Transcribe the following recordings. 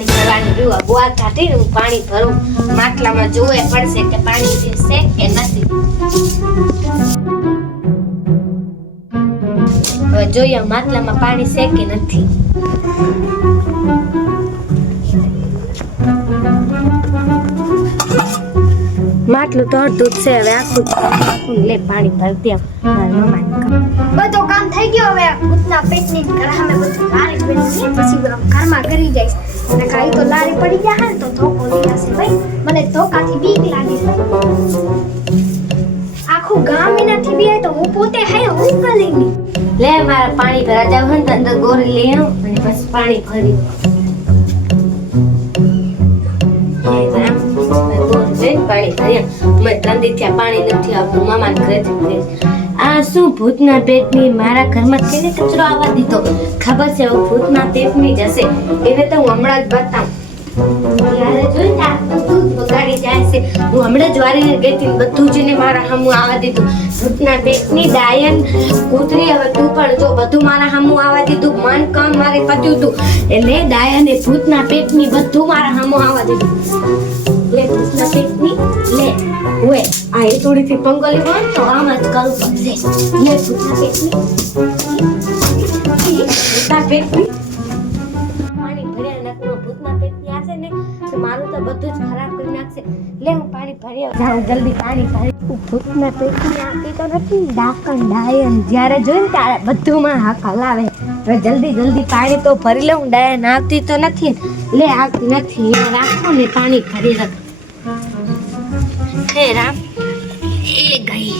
પાણી ભરવાનું રહ્યું. બોર કાઢીને હું પાણી ભરું. માટલામાં જોવે પડશે કે પાણી છે કે નથી. હવે જોઈએ માટલામાં પાણી છે કે નથી. માટલું તો અડધું જ છે. હવે આખું લે પાણી ભરતી બધો કામ થઈ ગયો. હવે ભૂતના પેટની ઘરમાં બધું લારી પડી છે. પછી ઘરમાં કરી જઈશ. અને કાઈ તો લારી પડી ગયા હે તો ધોકો લઈ આવશે ભાઈ. મને ધોકાથી બીક લાગે છે. આખું ગામ એનાથી બીએ તો હું પોતે હે હું કરી લી. લે મારા પાણી ભરા જાવ ને તો અંદર ગોરી લઈ આવ અને બસ પાણી ભરી. પાણી ભર્યા. મેં 3 દી થયા પાણી નથી આવતું. મામા ઘરેથી આ શું ભૂતના પેટની મારા ઘરમાં કેને કચરો આવવા દીધો? ખબર છે હું ભૂતના પેટની જ હશે. એને તો હું હમણાં જ બતાવું. યારે જોઈ ને આ બધું બગાડી જાય છે. હું હમણાં જ વારીને ગઈ હતી બધું જ ને મારા સામું આવવા દીધું. ભૂતના પેટની ડાયન કૂતરી હવે તું પણ જો બધું મારા સામું આવવા દીધું. મન કામ મારે પત્યું હતું એટલે ડાયને ભૂતના પેટની બધું મારા સામું આવવા દીધું. લે ભૂતના પેટની લે ઓએ આ એ થોડીથી પંગોલી હોય તો આમ જ કરું પડશે. લે ભૂતના પેટની પાણી ભર્યા નાખમાં ભૂતના પેટની આશે ને તો મારું તો બધું જ ખરાબ કરી નાખશે. લે હું પાણી ભરી જાઉં જલ્દી પાણી ભરી. ભૂતના પેટની આવતી તો નથી. ડાકણ ડાયન જ્યારે જોઈને ત્યારે બધુંમાં હાક હલાવે. હવે જલ્દી પાણી તો ભરી લઉં. ડાયન આવતી તો નથી. લે આવતી નથી રાખો ને પાણી ભરી રાખ. હે રામ એ ગઈ.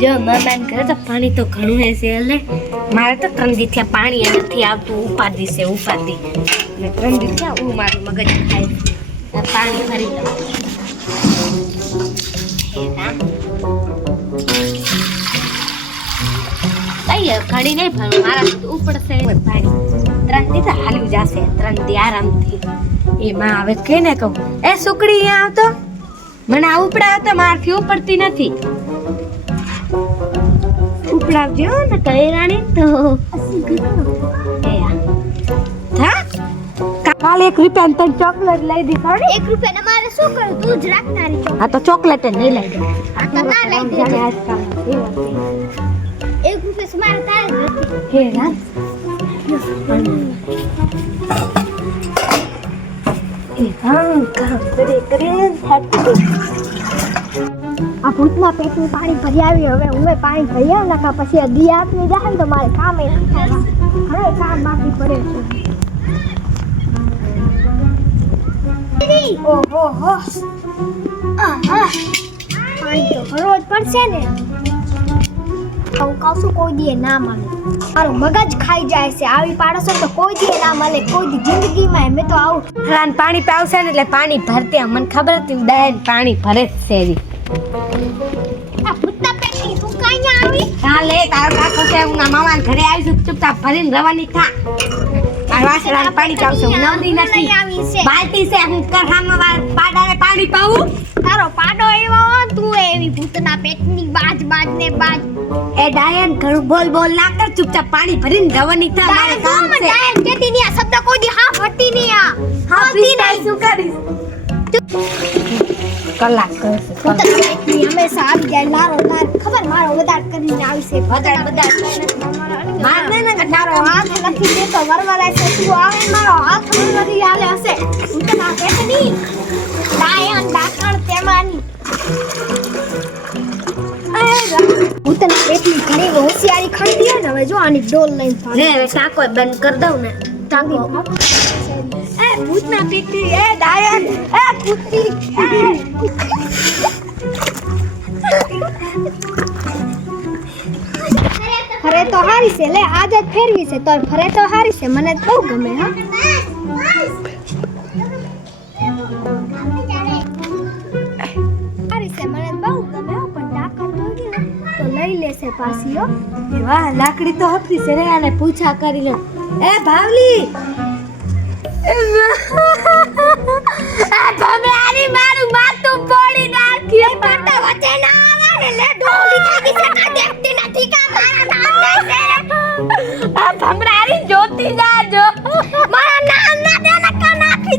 જો મહેમાન કરે તો પાણી તો ઘણું હશે. એટલે મારે તો 3 દી થયા પાણી નથી આવતું. ઉપાધિ છે ઉપાધિ. ને 3 દી થયા હું મારું મગજ ખાય પાણી ભરી લઉં. હે રામ કઈ ઘડી નહીં ભરું. મારા ઉપડશે પાણી. 3 દી તો હાલ્યું જશે. 3 દી આરામથી. એમાં હવે કેને કહું એ સુકડી અહીંયા આવતો મને આ ઉપડાવતો મારથી ઉપડતી નથી. ઉપડાવજો ને કઈ રાણી તો કાલે 1 રૂપિયા તને ચોકલેટ લઈ દી. 1 રૂપિયા મારે શું કરું? તું જ રાખ તારી ચોકલેટ. હા તો ચોકલેટ નહીં લઈ દે. આ તો ના લઈ દે. 1 રૂપિયા મારે તારે નથી. હે રામ આ ભૂતના પેટનું પાણી ભરી આવી. હવે હું પાણી ભરી આવ નાખા પછી દી આપની જાય તો મારે કામ એ ઘરે કામ બાકી પડે છે. ઓહો હો પાણી તો ભરવો જ પડશે ને. હું કહું છું કોઈ દી ના મળે. મારું મગજ ખાઈ જાય છે. આવી પાડોશો તો કોઈ દી ના મળે. કોઈ દી જિંદગીમાં મેં તો આવું પાણી પાવશે ને એટલે પાણી ભરતી મને ખબર હતી ડાયન પાણી ભરે જ છે. આ ભૂતના પેટની તું કાઈ ના આવી? કાલે તારો કાકો છે હું ના મામા ઘરે આવીશું ચૂપચાપ ભરીને રવાની થા. આ વાસણાને પાણી પાવશે. હું નવરી નથી. આવી છે બાલટી છે હું કરામાં પાડાને પાણી પાવું. તારો પાડો એવો તું એવી ભૂતના પેટની બાજ ને બાજ. એ ડાયન ઘણું બોલ ના કર. ચૂપચાપ પાણી ભરીને રવાની થા. મારે કામ છે. ડાયન કેતી ની આ શબ્દ કોઈ દી હા ફટી ની આ. હા ફ્રીસ્ટાઈલ શું કરીશ? કલાક કરશે. ભૂતના પેટની હંમેશા આવી જાય. લારો ખબર મારો વધાર કરીને આવી છે. વધાર માર ને મારો હાથ નથી દેતો. વરવરાય છે તું આવે મારો હાથ નથી હાલે હશે. ભૂતના પેટની ડાયન ડાકણ તેમાની ભૂતના પેટની ઘણી હોશિયારી ખંડી ને. હવે જો આની ડોલ લઈને લે હવે ટાંકો બંધ કરી દઉં ને. ટાંકો એ ભૂતના પેટની એ ડાયન એ ભૂતની ફરે તો હારી છે. લે આજ જ ફેરવી છે તો ફરે તો હારી છે. મને બહુ ગમે. હા હારી છે મને બહુ ગમે. પણ ડાકણ તો લઈ લેશે પાછી. હો વાહ લાકડી તો હફરી છે રે. આને પૂછા કરી લે. એ ભાવલી આ ભમરાની મારું માથું ફોડી નાખ્યું. પાટા વચ્ચે ના આવે ને. લે ડોલી થઈ ગઈ છે. કા દેખતી નથી કા મારા નામ દે છે. આ ભમરાની જોતી જાજો. મારા નામ ના દે ને કા નાખી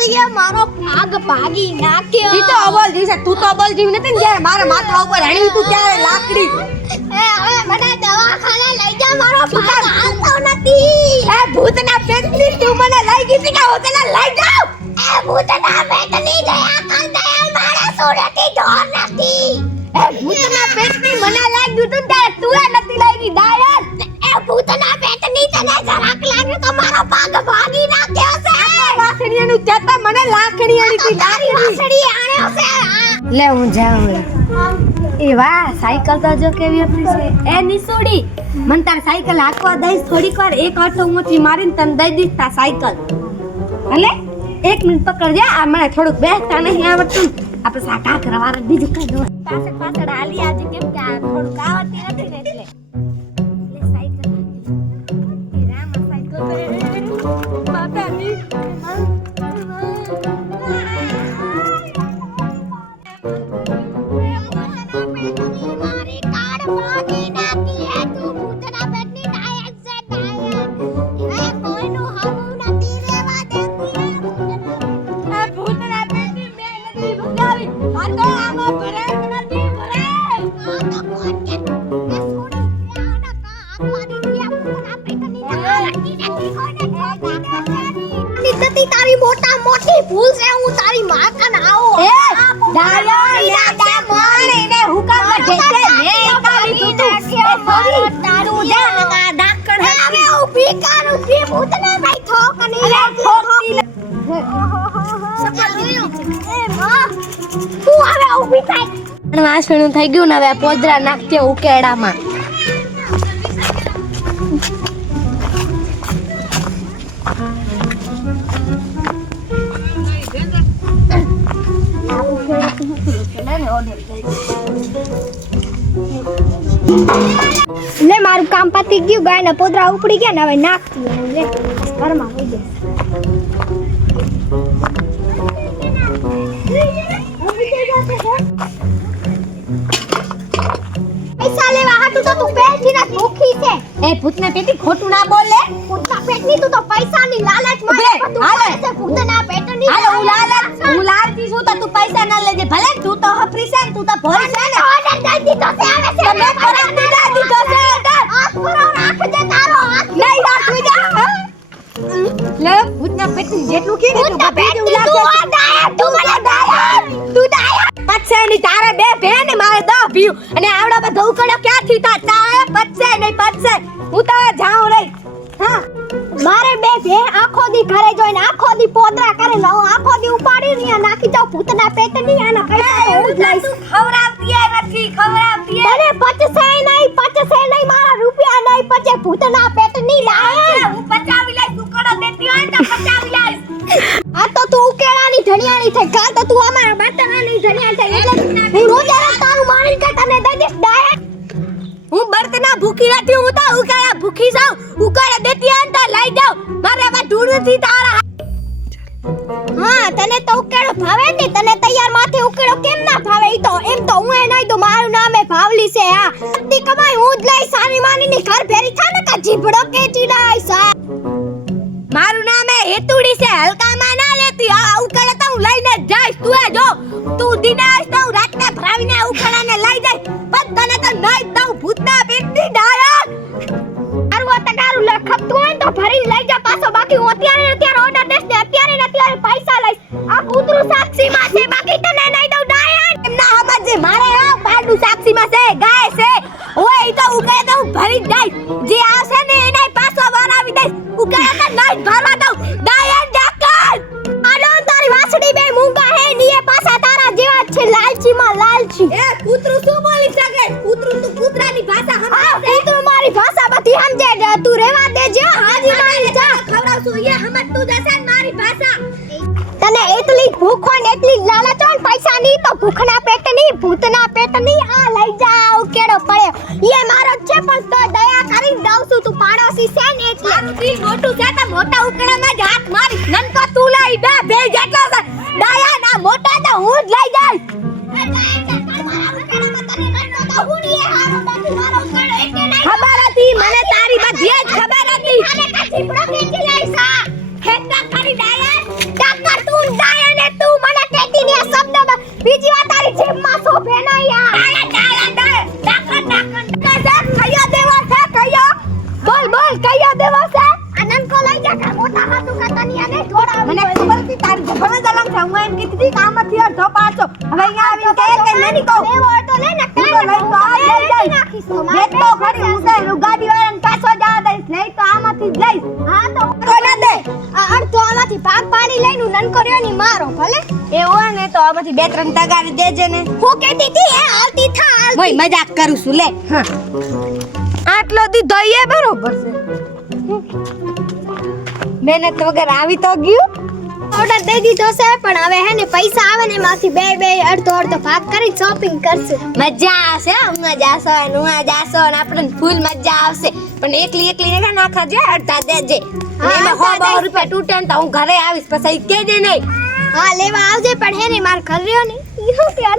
કોળીએ મારો ભાગ ભાગી નાખ્યો. ઈ તો અબોલ જીવ છે. તું તો અબોલ જીવ નથી ને જ્યારે મારા માથા ઉપર હણી તું ત્યારે લાકડી. એ હવે મને દવાખાને લઈ જા, મારો ભાગ હાલતો નથી. એ ભૂતના પેટની તું મને લઈ ગઈ હતી કે હું તને લઈ જાઉં? એ ભૂતના પેટની દયા કર દયા, માણસો નથી, ઢોર નથી. એ ભૂતના પેટની મને લાગ્યું તું ત્યારે તું નથી લઈ ગઈ ડાયર. એ ભૂતના પેટની તને જરાક લાગ્યું તો મારો ભાગ ભાગી નાખ્યો છે. લાકડીનું ચેતા મને લાકડી અડી તી તારી લાકડી. વાસળી આણ્યો છે. લે હું જાઉં. એ વાહ, સાયકલ તો જો કેવી આપણી છે. એ નિસોડી, મને તાર સાયકલ હાંકવા દઈશ થોડીક વાર. એક આટો મોટી મારીને તને દઈ દઈશ તાર સાયકલ. હલે 1 મિનિટ પકડજે. આ મને થોડુંક બેસતા નહીં આવડતું. આપણે સાકા કરવાના બીજું કઈ દો. પાછળ પાછળ હાલી આજે કેમ કે આ થોડુંક આવડતી નથી ને એટલે. લે સાયકલ એ રામ સાયકલ બાબાની મારી કાર ભાગી નાખી હે. તું ભૂતના પેટની ડાયન છે, ડાયન. એ કોઈનું હવું નથી રેવા દેતી. આ ભૂતના પેટની મેં નથી ભગાવી. આ તો આમાં ભરે નથી ભરે. આ તો કોણ કે એ છોડી આના કા હાથવાની દિયા ભૂતના પેટની ડાયન નથી કોઈને ઠોકી તારી મોટા મોટી ભૂલ છે. હું તારી માં કન આવો. એ ડાયન લેતા મારીને હુકામાં ઢેકે મે કાલી તું એ સોરી તું જા નકા ડાકણ હે. હવે ઊભી કર, ઊભી ભૂતના ભાઈ ઠોક નહીં. અરે ઠોકતી લે. એ માં તું હવે ઊભી થાય. વાસણું થઈ ગયું ને હવે પોદરા નાખતી ઉકેડામાં. લે મારું કામ પતી ગયું. ગાયના પોદરા ઉપડી ગયા ને હવે નાખતી હું. લે ઘરમાં હોઈ જાય. પૈસા લેવા હાટુ તો તું પહેલથી જ ભૂખી છે. એ ભૂતના પેટી ખોટું ના બોલે. ભૂતના પેટની તું તો પૈસાની લાલચ માં ઉભે, બધું હાલે. કરે છે. ભૂતના પેટની હાલો હું લાલતી છું તો તું પૈસા ના લેજે. ભલે તું તો હફરી છે ને તું તો ભોરી છે ને. ઓર્ડર દઈ દીધો છે. હવે છે તમે ખરાબ દીધા દીધો છે order. હાથ પૂરો રાખ દે તારો હાથ. નહીં રાખવી જા. લે ભૂતના પેટી જેટલું કીધું તું ભૂતના બધી પેટની તું આ ડાયન, તું મને ડાયન. તું ડાયન. પચસે ની તારે 2 ભેન ને મારે 10 ભીયું અને આવડા બધો ઉકળો ક્યાંથી તા તારે પચસે નહીં પચસે. હું તો જાઉં રહી. હા મારે 2 ભે આખો દી ઘરે જોઈને આખો દી પોદરા કરે ને હું આખો દી ઉપાડી ને નાખી જાઉં ભૂતના પેટની. આના પૈસા તો હું જ લઈશ. ખવરાવતી નથી ખવરાવતી. તને પચસે નહીં મારા રૂપિયા નહીં પચે. ભૂતના પેટની લાય. હું પચાવી લઈશ. ઉકળો દેતી હોય તો પચાવી લઈશ. આ તો તું ઉકેળાની ધણિયાણી થઈ. કાલ તો તું અમારા બાટરાની ધણિયા થઈ. એટલે હું રોજ તારું માણી કે તને દઈ દઈશ ડાયન. હું બર્તના ભૂખી નથી. હું તો ઉકાળા ભૂખી જાઉં. ઉકાળા દેતી હોય તો લઈ જાઉં. મારે હવે ઢૂંઢ નથી તારા. હા તને તો ઉકેળો ભાવે ને. તને તૈયાર માથે ઉકેળો કેમ ના ભાવે? ઈ તો એમ તો હું એ નહીં તો મારું નામ એ ભાવલી છે. હા બધી કમાઈ હું જ લઈ. સાની માની ઘર ભેરી થા ને કા જીભડો કેચી લાઈ સા. મારું નામ એ હેતુડી છે. હલકામાં ના લેતી. આ ઉકાળા તો હું લઈને જ જઈશ. તું એ જો તું દિને આવીશ તો હું રાતને ભરાવીને ઉકાળાને લઈ જઈશ. પણ તને તો નહીં દઉં. ભૂતના પેટની ડાયન. તારું આ તગારું લખતું હોય ને તો ભરી લઈ જા પાછો. બાકી હું અત્યારે ઓર્ડર દેશ ને અત્યારે પૈસા લઈશ. આ કૂતરું સાક્ષીમાં છે. બાકી તને નહીં દઉં ડાયન. એમના સમજે મારે આ પાડું સાક્ષીમાં છે. ગાય છે. ઓય ઈ તો ઉકાળા તો હું ભરી જ જઈશ. જે આવશે ને એને પાછો વરાવી દઈશ. ઉકાળા તો નહીં ભરવા દઉં. ડાયન ડાકર. આનો તારી વાસડી બે મૂંગા હે ની એ પાછા તારા જેવા જ છે. લાલચીમાં લાલચી. એ કૂતરું શું બોલી શકે? કૂતરું તું કૂતરાની ભાષા આ સમજે. કૂતરું મારી ભાષા બધી સમજે. તું રેવા દેજે. હાજી મારી જા. ખવડાવશું. એ સમજતું જશે ને મારી ભાષા. તને એટલી ભૂખ હોય ને એટલી લાલચ હોય ને પૈસા ની તો ભૂખના પેટની ભૂતના પેટની આ લઈ જા. ઉકેડો પડ્યો. એ મારો જ છે પણ તો દયા કરીને દઉં છું. તું પાડોશી છે ને એટલે. મારું દિલ મોટું છે તો મોટા ઉકળામાં જ હાથ મારી. નનકો તું લઈ બે જેટલો છે. ડાયા ના મોટા તો હું જ લઈ જઈશ. ખબર હતી મને તારી બધી જ ખબર હતી. ખેતર કરી ડાયન. ડાકર તું પાછા હું એમ કીધી હતી કે આમાંથી અડધો પાછો હવે અહીંયા આવીને કે નહીં કહું લેવો હોય તો લે ને હું તો લઈ તો આ લઈ જઈશ નાખીશ તો મારે જેટલો ખરી હું તો એનું ગાડીવાળાને પાછો જવા દઈશ લઈ તો આમાંથી જ લઈશ હા તો તો ના દે આ અડધો આમાંથી ભાગ પાડી લઈને હું નનકો રહ્યો ની મારો ભલે એવું હોય ને તો આમાંથી 2-3 તગારી દેજે ને હું કહેતી હતી એ હાલતી થા હાલતી. ભાઈ મજાક કરું છું લે હા આટલો દીધો એ બરોબર છે મહેનત વગર આવી તો ગયું ઓર્ડર દઈ દીધો છે પણ હવે હે ને પૈસા આવે ને એમાંથી બે અડધો ભાગ કરી શોપિંગ કરશું મજા આવશે હું જાશો ને હું જાશો ને આપણને ફૂલ મજા આવશે પણ એકલી ને નાખા જે અડધા દેજે હા, એમાં અડધા 100 રૂપિયા તૂટે ને તો હું ઘરે આવીશ પછી કે દે નહીં હા લેવા આવજે પણ હે ને માર ઘર રહ્યો ને ઈ હું કે